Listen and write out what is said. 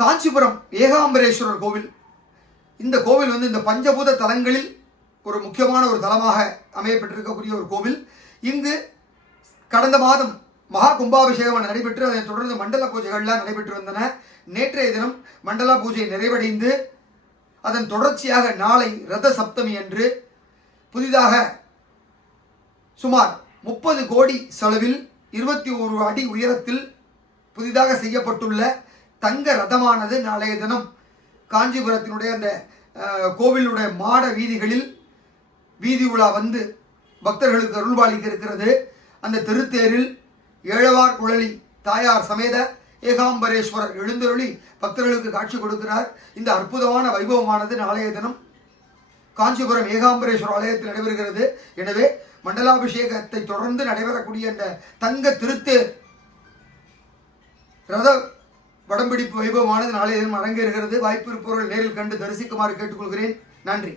காஞ்சிபுரம் ஏகாம்பரேஸ்வரர் கோவில். இந்த கோவில் இந்த பஞ்சபூத தலங்களில் ஒரு முக்கியமான ஒரு தலமாக அமையப்பட்டிருக்கக்கூடிய ஒரு கோவில். இங்கு கடந்த மாதம் மகா கும்பாபிஷேகம் நடைபெற்று அதனைத் தொடர்ந்து மண்டல பூஜைகள்லாம் நடைபெற்று வந்தன. நேற்றைய தினம் மண்டல பூஜை நிறைவடைந்து அதன் தொடர்ச்சியாக நாளை ரத சப்தமி அன்று புதிதாக சுமார் 30 கோடி செலவில் 21 அடி உயரத்தில் புதிதாக செய்யப்பட்டுள்ள தங்க ரதமானது நாளைய தினம் காஞ்சிபுரத்தினுடைய அந்த கோவிலுடைய மாட வீதிகளில் வீதி உலா வந்து பக்தர்களுக்கு அருள்பாலிக்க இருக்கிறது. அந்த திருத்தேரில் ஏழவார் குழலி தாயார் சமேத ஏகாம்பரேஸ்வரர் எழுந்தருளி பக்தர்களுக்கு காட்சி கொடுக்கிறார். இந்த அற்புதமான வைபவமானது நாளைய தினம் காஞ்சிபுரம் ஏகாம்பரேஸ்வரர் ஆலயத்தில் நடைபெறுகிறது. எனவே மண்டலாபிஷேகத்தை தொடர்ந்து நடைபெறக்கூடிய அந்த தங்க திருத்தேர் ரத வடம்பிடிப்பு வைபவமானது நாளைய தினம் அரங்கேறுகிறது. வாய்ப்பு இருப்பவர்கள் நேரில் கண்டு தரிசிக்குமாறு கேட்டுக்கொள்கிறேன். நன்றி.